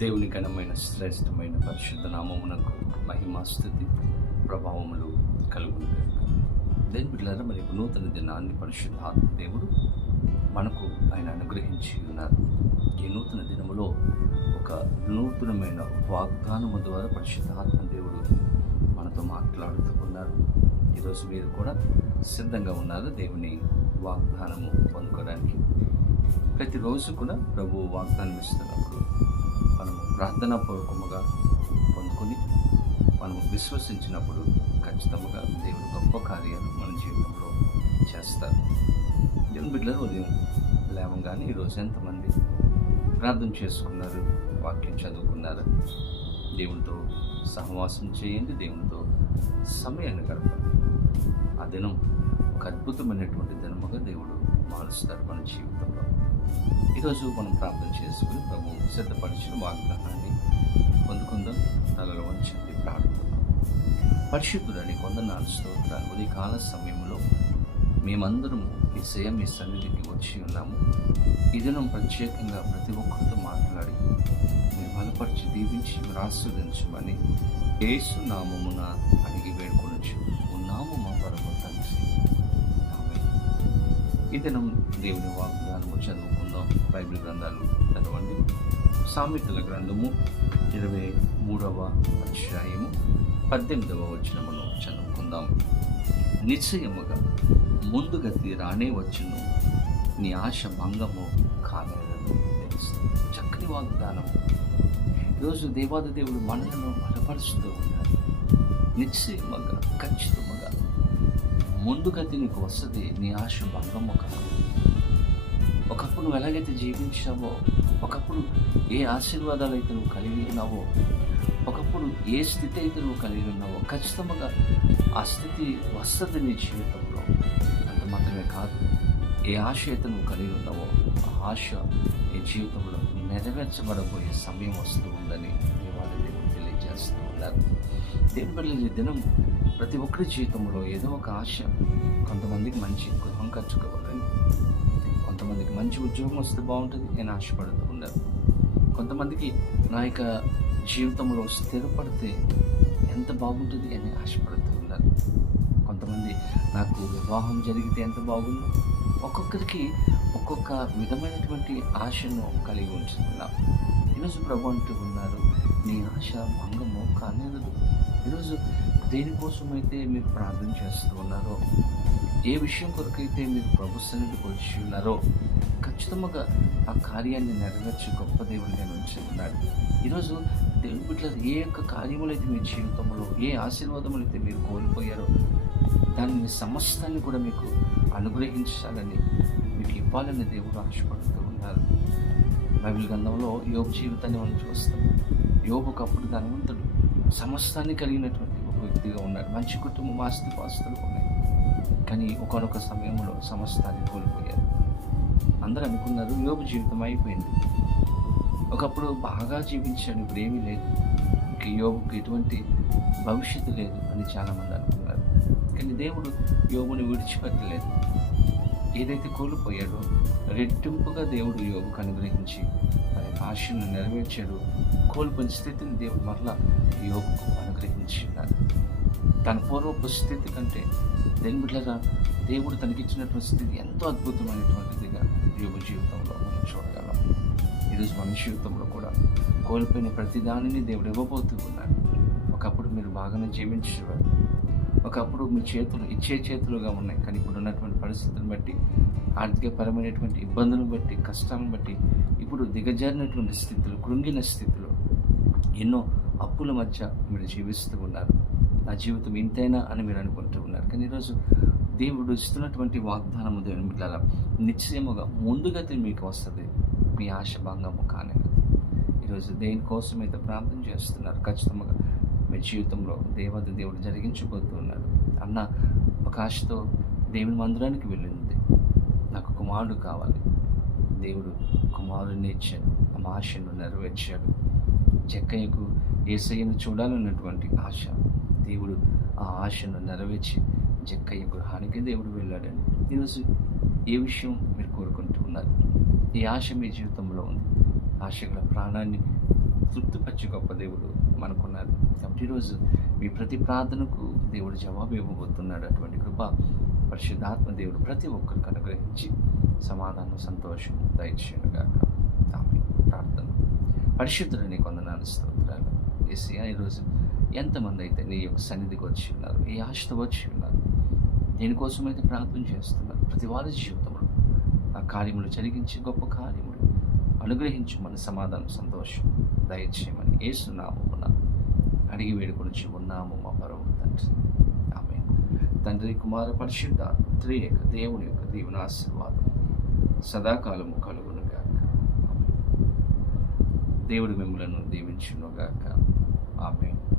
దేవుని ఘనమైన శ్రేష్టమైన పరిశుద్ధ నామమునకు మహిమాస్తుతి ప్రభావములు కలుగును. దేని బిడ్డలారా, మరి నూతన దినాన్ని పరిశుద్ధాత్మ దేవుడు మనకు ఆయన అనుగ్రహించి ఉన్నారు. ఈ నూతన దినములో ఒక నూతనమైన వాగ్దానము ద్వారా పరిశుద్ధాత్మ దేవుడు మనతో మాట్లాడుతూ ఉన్నారు. ఈరోజు మీరు కూడా సిద్ధంగా ఉన్నారు దేవుని వాగ్దానము పొందుకోవడానికి. ప్రతిరోజు కూడా ప్రభు వాగ్దానం ఇస్తున్నప్పుడు మనము ప్రార్థనాపూర్వకముగా పొందుకొని మనము విశ్వసించినప్పుడు ఖచ్చితంగా దేవుడు గొప్ప కార్యాలు మన జీవితంలో చేస్తారు. దేవుని బిడ్డలు ఉదయం లేవగానే ఈరోజు ఎంతమంది ప్రార్థన చేసుకున్నారు, వాక్యం చదువుకున్నారు? దేవునితో సహవాసం చేయండి, దేవునితో సమయాన్ని గడపండి. ఆ దినం ఒక అద్భుతమైనటువంటి దినముగా దేవుడు మారుస్తాడు మన జీవితంలో. ఈరోజు మనం ప్రార్థన చేసుకుని ప్రభు సిద్ధపరిచిన వాగ్దానాన్ని పొందుకుందాం. తలలో వంచండి, ప్రార్థిద్దాం. పరిశుద్ధుడని కొందనాలు స్తోత్రాలు. ఉదయకాల సమయంలో మేమందరము మీ సన్నిధికి వచ్చి ఉన్నాము. ఈ దినం ప్రత్యేకంగా ప్రతి ఒక్కరితో మాట్లాడి మీరు బలపరిచి దీవించి మీరు ఆశీర్వదించమని యేసు నామమున అడిగి వేడుకొనొచ్చు ఉన్నాము మా పరమ తండ్రి. ఈ దినం దేవుని వాగ్దానము చదువుకుందాం. బైబిల్ గ్రంథాలు చదవండి. సామెతల గ్రంథము 23వ అధ్యాయము 18వ వచనమును చదువుకుందాం. నిశ్చయముగా ముందుగతి రానే వచ్చును, నీ ఆశ భంగము కాలేదని తెలుస్తుంది. చక్కని వాగ్దానం. ఈరోజు దేవాది దేవుడు మనలను బలపరుస్తూ ఉన్నారు. నిశ్చయముగా, ఖచ్చితంగా ముందుగతి నీకు వస్తుంది, నీ ఆశ భంగము కాదు. ఒకప్పుడు నువ్వు ఎలాగైతే జీవించావో, ఒకప్పుడు ఏ ఆశీర్వాదాలు అయితే నువ్వు కలిగి ఉన్నావో, ఒకప్పుడు ఏ స్థితి అయితే నువ్వు కలిగి ఉన్నావో, ఖచ్చితంగా ఆ స్థితి వస్తుంది నీ జీవితంలో. అంత మాత్రమే కాదు, ఏ ఆశ అయితే నువ్వు కలిగి ఉన్నావో ఆ ఆశ నీ జీవితంలో నెరవేర్చబడబోయే సమయం వస్తూ ఉందని దేవాది దేవుడు తెలియజేస్తూ ఉన్నారు. దేవుని బిడ్డలు ఈ దినం ప్రతి ఒక్కరి జీవితంలో ఏదో ఒక ఆశ. కొంతమందికి మంచి గృహం కట్టుకోవాలని, కొంతమందికి మంచి ఉద్యోగం వస్తే బాగుంటుంది నేను ఆశపడుతూ ఉన్నారు. కొంతమందికి నా యొక్క జీవితంలో స్థిరపడితే ఎంత బాగుంటుంది అని ఆశపడుతూ ఉన్నారు. కొంతమంది నాకు వివాహం జరిగితే ఎంత బాగుందో. ఒక్కొక్కరికి ఒక్కొక్క విధమైనటువంటి ఆశను కలిగి ఉంచుతున్నాం. ఈరోజు ప్రభు అంటూ ఉన్నారు, నీ ఆశ భంగము కానేరదు. ఈరోజు దేనికోసమైతే మీరు ప్రార్థన చేస్తూ ఉన్నారో, ఏ విషయం కొరకైతే మీరు ప్రభు సన్నిధికి వచ్చి ఉన్నారో, ఖచ్చితంగా ఆ కార్యాన్ని నెరవేర్చి గొప్ప దేవుడిగా నుంచి ఉన్నాడు. ఈరోజు దేవుని బిడ్డలు ఏ యొక్క కార్యములైతే మీ జీవితంలో, ఏ ఆశీర్వాదములైతే మీరు కోల్పోయారో దాన్ని సమస్తాన్ని కూడా మీకు అనుగ్రహించాలని, మీకు ఇవ్వాలని దేవుడు ఆశపడుతూ ఉన్నారు. బైబిల్ గ్రంథంలో యోబు జీవితాన్ని మనం చూస్తాం. యోబు ఒకప్పుడు ధనవంతుడు, సమస్తాన్ని కలిగినటువంటి ఒక వ్యక్తిగా ఉన్నాడు. మంచి కుటుంబం, ఆస్తిపాస్తులు ఉన్నాయి. కానీ ఒకానొక సమయంలో సమస్తాన్ని కోల్పోయారు. అందరూ అనుకున్నారు యోబు జీవితం అయిపోయింది. ఒకప్పుడు బాగా జీవించాడు, ఇప్పుడు ఏమీ లేదు, ఇంక యోబుకి ఎటువంటి భవిష్యత్తు లేదు అని చాలామంది అనుకున్నారు. కానీ దేవుడు యోబుని విడిచిపెట్టలేదు. ఏదైతే కోల్పోయాడో రెట్టింపుగా దేవుడు యోబుకు అనుగ్రహించి ఆయన ఆశను నెరవేర్చాడు. కోల్పోయిన స్థితిని దేవుడు మరలా యోబుకు అనుగ్రహించినాడు. తన పూర్వపు స్థితి కంటే దేని బిడ్డగా దేవుడు తనకిచ్చినటువంటి స్థితి ఎంతో అద్భుతమైనటువంటిదిగా యోబు జీవితంలో మనం చూడగలం. ఈరోజు మన జీవితంలో కూడా కోల్పోయిన ప్రతి దానిని దేవుడు ఇవ్వబోతూ ఉన్నాడు. ఒకప్పుడు మీరు బాగానే జీవించేవారు, ఒకప్పుడు మీ చేతులు ఇచ్చే చేతులుగా ఉన్నాయి. కానీ ఇప్పుడు ఉన్నటువంటి పరిస్థితులను బట్టి, ఆర్థికపరమైనటువంటి ఇబ్బందులను బట్టి, కష్టాలను బట్టి ఇప్పుడు దిగజారినటువంటి స్థితులు, కృంగిన స్థితిలో, ఎన్నో అప్పుల మధ్య మీరు జీవిస్తూ ఉన్నారు. నా జీవితం ఇంతైనా అని మీరు అనుకుంటూ ఉన్నారు. కానీ ఈరోజు దేవుడు ఇస్తున్నటువంటి వాగ్దానము దేవుని బిడ్డలారా, నిశ్చయముగా ముందుగతి మీకు వస్తుంది, మీ ఆశ భంగము కానేరదు. ఈరోజు దేనికోసమైతే ప్రార్థన చేస్తున్నారు, ఖచ్చితంగా మీ జీవితంలో దేవాది దేవుడు జరిగించబోతూ ఉన్నాడు. అన్న ఒక ఆశతో దేవుని మందిరానికి వెళ్ళింది, నాకు కుమారుడు కావాలి. దేవుడు కుమారుడిని ఇచ్చాడు, ఆ ఆశను నెరవేర్చాడు. జక్కయ్యకు యేసయ్యను చూడాలన్నటువంటి ఆశ, దేవుడు ఆ ఆశను నెరవేర్చి జక్కయ్య గృహానికి దేవుడు వెళ్ళాడని. ఈరోజు ఏ విషయం మీరు కోరుకుంటూ ఉన్నారు? ఈ ఆశ మీ జీవితంలో ఉంది. ఆశ గల ప్రాణాన్ని తృప్తిపరిచే గొప్ప దేవుడు మనకున్నారు. కాబట్టి ఈరోజు మీ ప్రతి ప్రార్థనకు దేవుడు జవాబు ఇవ్వబోతున్నాడు. అటువంటి కృప పరిశుద్ధాత్మ దేవుడు ప్రతి ఒక్కరికి అనుగ్రహించి సమాధానం, సంతోషం దయచేయనుగాక. ఆమేన్. ప్రార్థన. పరిశుద్ధులని కొందనాలు, స్తోత్రాలు. యేసయ్యా, ఈరోజు ఎంతమంది అయితే నీ యొక్క సన్నిధికి వచ్చి ఉన్నారు, ఏ ఆశతో వచ్చి ఉన్నారు, దేనికోసమైతే ప్రార్థన చేస్తున్నారు, ప్రతి వారి జీవితంలో ఆ కార్యములు జరిగించి గొప్ప కార్యములు అనుగ్రహించి మన సమాధానం, సంతోషం దయచేయమని యేసు నామమున అడిగి వేడుకొని ఉన్నాము మా పరమ తండ్రి. ఆమేన్. తండ్రి, కుమార, పరిశుద్ధాత్మ త్రియేక దేవుని యొక్క దీవెన ఆశీర్వాదం సదాకాలము కలుగునుగాక. ఆమేన్. దేవుడు మిమ్మలను దీవించునుగాక. ఆమేన్.